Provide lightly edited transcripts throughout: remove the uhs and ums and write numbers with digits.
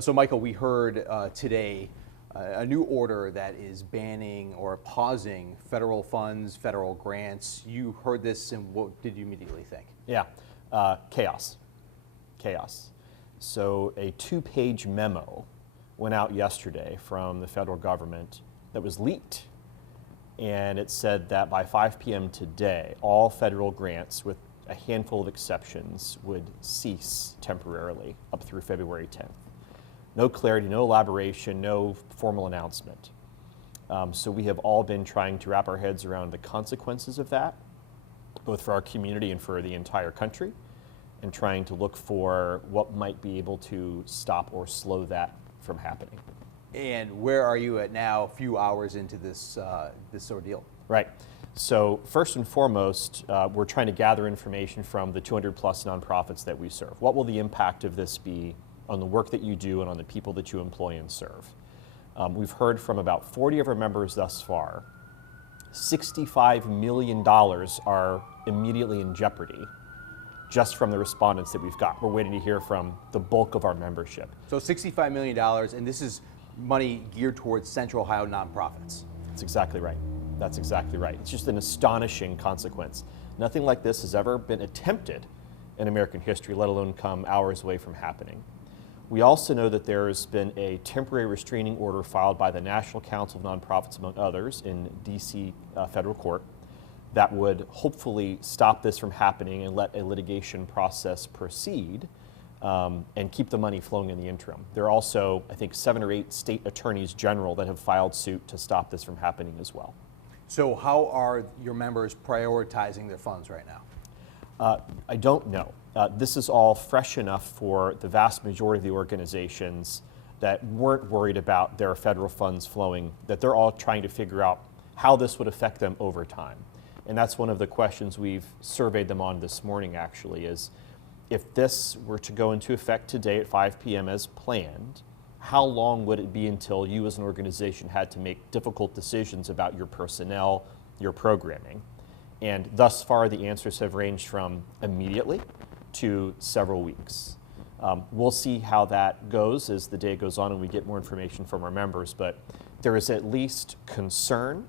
So Michael, we heard today a new order that is banning or pausing federal funds, federal grants. You heard this, and what did you immediately think? Yeah, chaos. So a 2-page memo went out yesterday from the federal government that was leaked. And it said that by 5 p.m. today, all federal grants, with a handful of exceptions, would cease temporarily up through February 10th. No clarity, no elaboration, no formal announcement. So we have all been trying to wrap our heads around the consequences of that, both for our community and for the entire country, and trying to look for what might be able to stop or slow that from happening. And where are you at now, a few hours into this ordeal? Right. So first and foremost, we're trying to gather information from the 200 plus nonprofits that we serve. What will the impact of this be on the work that you do and on the people that you employ and serve? We've heard from about 40 of our members thus far. $65 million are immediately in jeopardy just from the respondents that we've got. We're waiting to hear from the bulk of our membership. So $65 million, and this is money geared towards Central Ohio nonprofits. That's exactly right. That's exactly right. It's just an astonishing consequence. Nothing like this has ever been attempted in American history, let alone come hours away from happening. We also know that there has been a temporary restraining order filed by the National Council of Nonprofits, among others, in D.C. federal court that would hopefully stop this from happening and let a litigation process proceed and keep the money flowing in the interim. There are also, I think, 7 or 8 state attorneys general that have filed suit to stop this from happening as well. So how are your members prioritizing their funds right now? I don't know. This is all fresh enough for the vast majority of the organizations that weren't worried about their federal funds flowing, that they're all trying to figure out how this would affect them over time. And that's one of the questions we've surveyed them on this morning, actually, is if this were to go into effect today at 5 p.m. as planned, how long would it be until you as an organization had to make difficult decisions about your personnel, your programming? And thus far, the answers have ranged from immediately to several weeks. We'll see how that goes as the day goes on and we get more information from our members, but there is at least concern.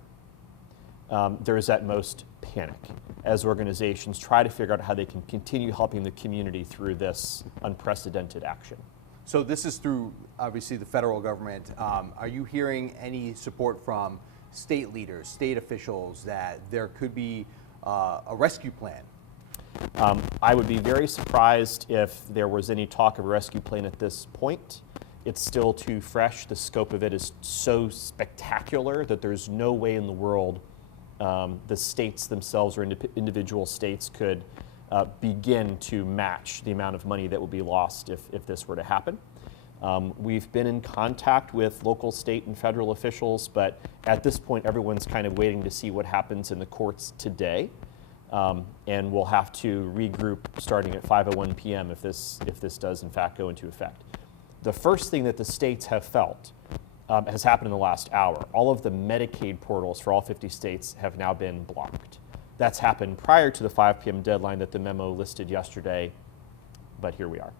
There is at most panic as organizations try to figure out how they can continue helping the community through this unprecedented action. So this is through, obviously, the federal government. Are you hearing any support from state leaders, state officials, that there could be a rescue plan? I would be very surprised if there was any talk of a rescue plan at this point. It's still too fresh. The scope of it is so spectacular that there's no way in the world the states themselves or individual states could begin to match the amount of money that would be lost if this were to happen. We've been in contact with local, state, and federal officials, but at this point, everyone's kind of waiting to see what happens in the courts today. And we'll have to regroup starting at 5:01 p.m. if this does in fact go into effect. The first thing that the states have felt has happened in the last hour. All of the Medicaid portals for all 50 states have now been blocked. That's happened prior to the 5 p.m. deadline that the memo listed yesterday, but here we are.